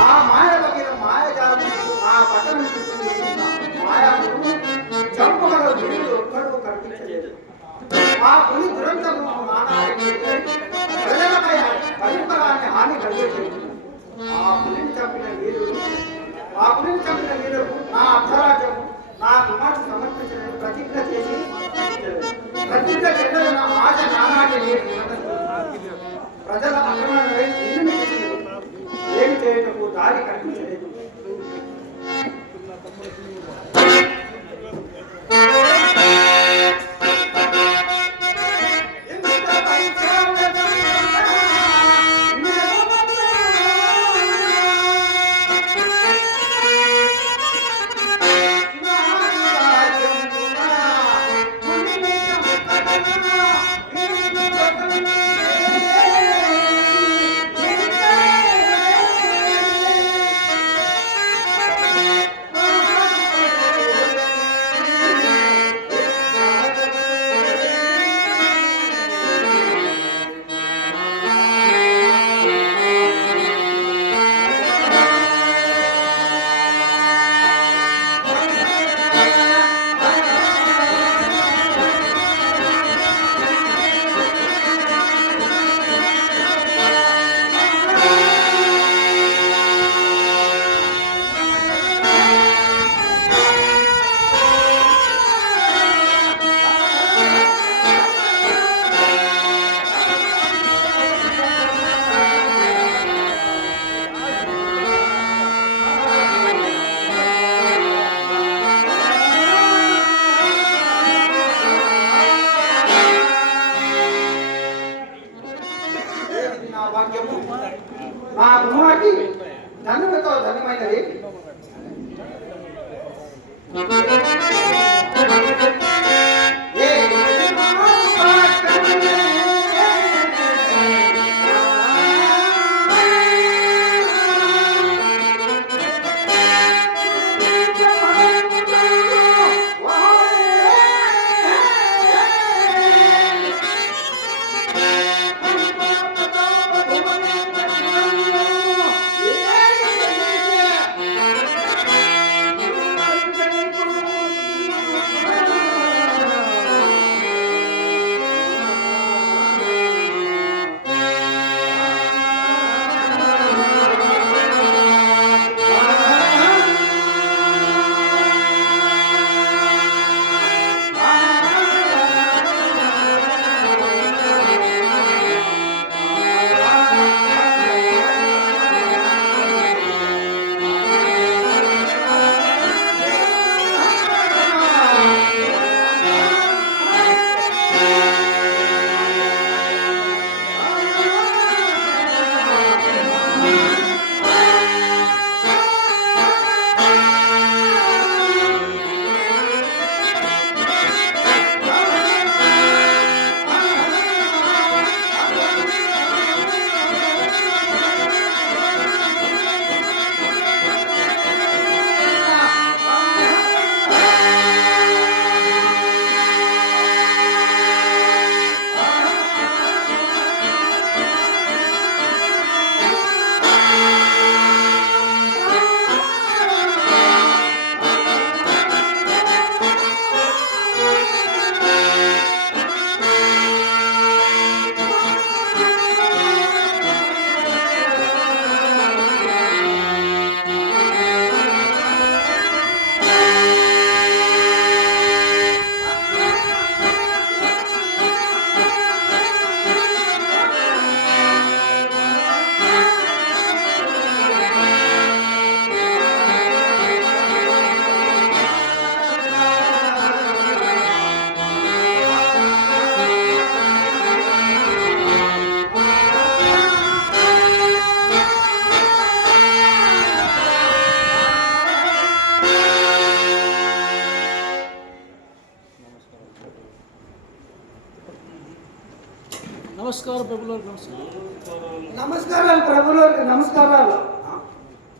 ఆ మాయ బగిన మాయజాలములకు ఆ పట్టణం చుట్టూ మాయా చంపగల గురువులు ఒక్కడు కనిపించలేదు. ఆ పులి దురంతము మానవాళికి ప్రజలపై పరిపరాన్ని హాని కలిగేది ఆ పులిని చంపిన వీరు ఆ పులిని చంపిన వీరు నా అర్ధరాజ్యము నా కుమార్తె సమర్పించిన ప్రతిజ్ఞ చేసి ప్రతిజ్ఞ చెందలు నా ఆశ నానాటి ప్రజల అక్రమణపై ఏమి చేయటం? దారి కనిపించలేదు ఇంత నమస్కారాలు ప్రభులు నమస్కారాలు.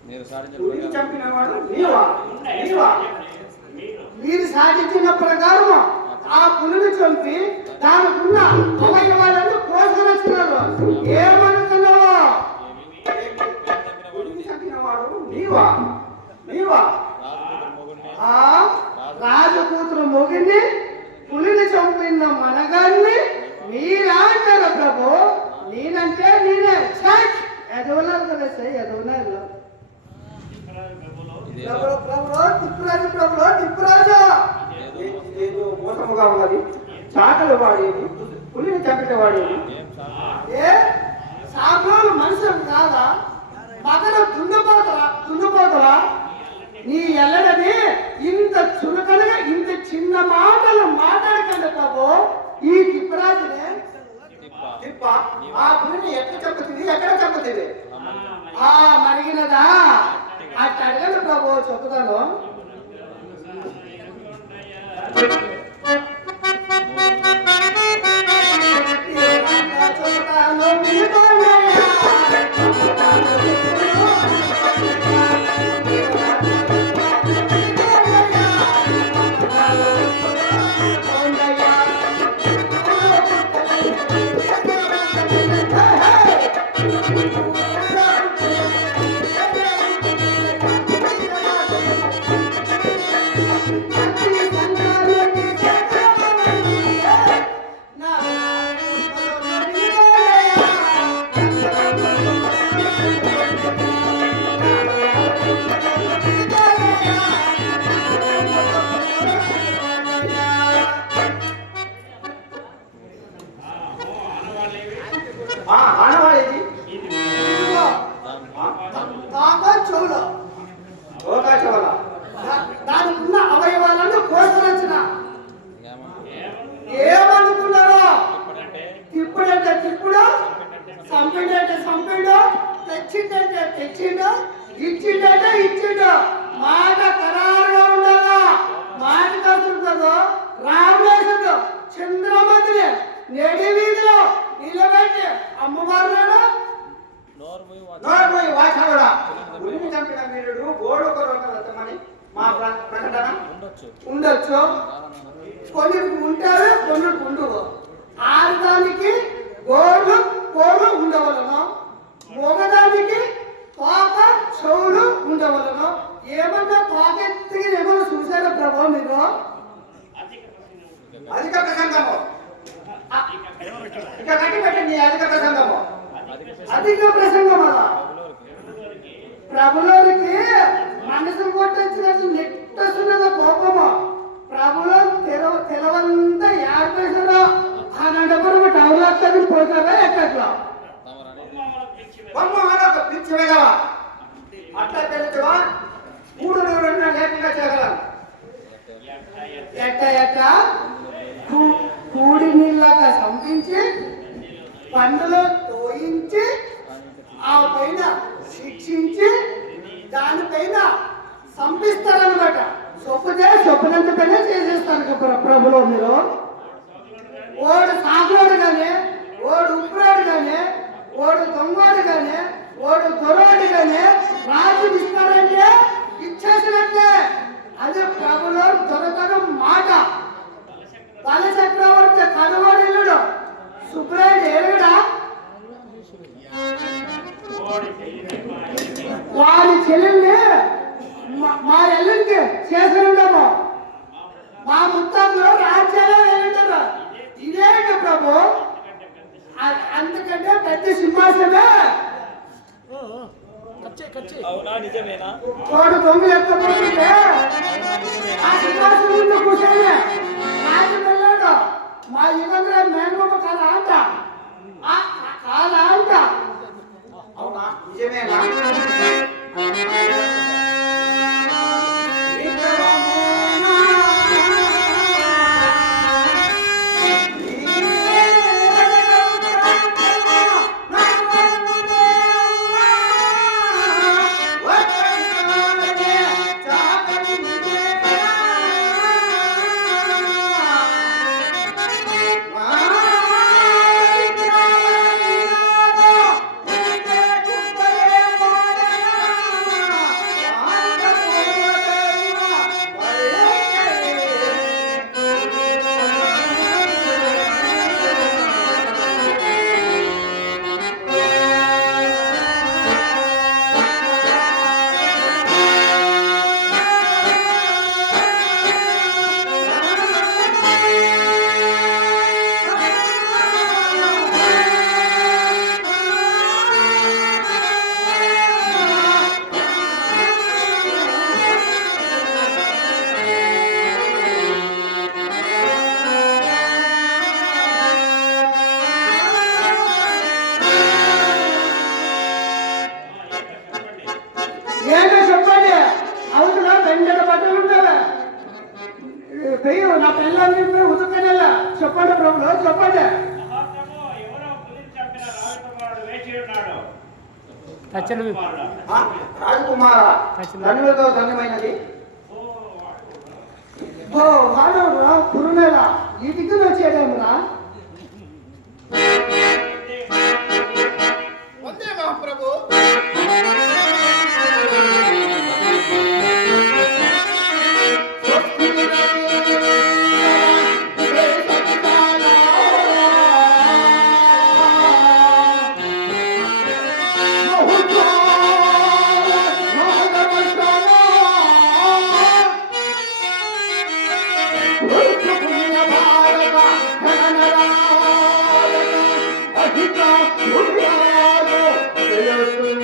మీరు సాధించిన పులిని చంపిన వాడు నీవా? నీవా? మీరు సాధించిన ప్రకారం ఆ పులిని చంపి దానికున్న అవయవాలను చాకలు వాడేది పులిని చంపిన వాడేది. ఏ? సాకులు మనుషులు కాదా? మగన దున్నపోతరా? దున్నపోతరా? నీ ఎల్లడని ఇంత చులకనగా ఇంత చిన్న మాటలు మాట్లాడకండి ప్రభు ఈ తిప్పరాజునే తిప్ప తిప్ప? ఆ పులిని ఎక్కడ చంపుతుంది? ఎక్కడ చంపుతుంది? ఆ మరిగినదా? నిలబెట్టి అమ్మవారు నాడు నోరు పోయి వా- నోర్మోయి వాచాలుడా పులిని చంపిన వీరుడు గోడొక రథమని మా ప్రకటన. ఉండొచ్చు. కొన్ని ఉంటారు కొన్ని ఉండవు. ఆడదానికి గోడు కోళ్ళు ఉండవలను. మగదానికి తోక చెవులు ఉండవలను. ఏమన్నా తోకెత్తికి ఏమన్నా చూసారా ప్రభావం మీరు? అధిక ప్రసంగము. ఇక కట్టి పెట్టండి అధిక ప్రసంగము. అధిక ప్రసంగం అలా ప్రభులోనికి మనసు కొట్టొచ్చినట్టు నెట్టొస్తున్నది కోపము. ప్రభులో తెలవ తెలవంతా ఏర్పేసారో ఆ గంటపురం టౌన్ వస్తుంది పోతారా ఎక్కట్లో? బొమ్మ ఒక పిచ్చి వెళ్ళవా అట్లా తెలుసువా? మూడు నూరు లేకుండా చేయగలం ఎట్ట ఎట్ట? కూడి నీళ్ళగా సంపించి పండులో తోయించి ఆ పైన శిక్షించి దానిపైన సంపిస్తారనమాట చొప్పుతే సొప్పునంత పైన చేసేస్తారు కదా ప్రభులో మీరు. ఓడు సాగులోడు కానీ ఓడు ఉప్పురాడు కానీ ఓడు దొంగోడు కానీ ఓడు దొరవాడు కానీ రాజు ఇస్తారంటే ఇచ్చేసినట్లే అది సుబ్రాయుడు ఎరుగుడా వారి చెల్లెల్ని మా- మా ఎల్లుండి చేసినాము మా ముత్తాతలు రాజ్యాలే వెళ్ళారు ఇదేంటి ప్రభు? అందుకంటే పెద్ద చేయి అవునా నిజమేనా? దొంగలు ఎక్కకపోతుంటే ఆ సింహాసనం వెళ్ళాడు మా యుగంలో మేనమామ కాదా అంట. ఆ, కాదా అంట. అవునా? రాజకుమార ధన్యులతో ధన్యమైనది. పురునేలా ఈ దిక్కున Thank you.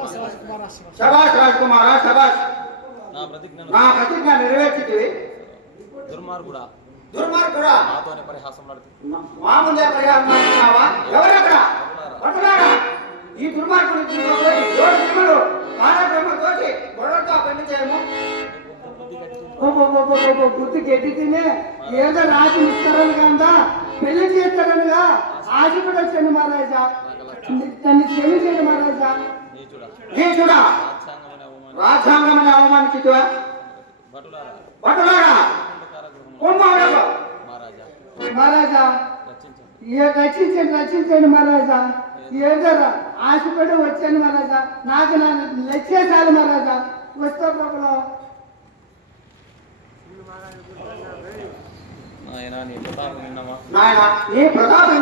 శబాష్ రాజకుమార శబాష్ నా ప్రతిజ్ఞ నెరవేర్చితివి. దుర్మార్గుడా. దుర్మార్గుడా. నాతోనే పరిహాసం నడిపి. మా ముందే పరిహారం చేస్తున్నావా ఎవరక్కడ ఈ తోటి గొడవతో పెళ్ళి చేయము గుర్తు గట్టి తినే ఏదో రాజు ఇస్తారని కదా పెళ్ళి చేస్తారనిగా ఆశ కూడా వచ్చాను మహారాజా తన్ని క్షమించండి నీచుడా రాజ్యాంగమనే అవమానం రాజ్యాంగమని అవమానించుతువా? భటులారా కుంభాలకు మహారాజా ఏ రచించండి రచించండి మహారాజా. ఏదో ఆశపడి వచ్చాను మహారాజా. నాకు నా లక్ష్యాలు మహారాజా. వస్తా బాబులో నాయన నీ ప్రతాపం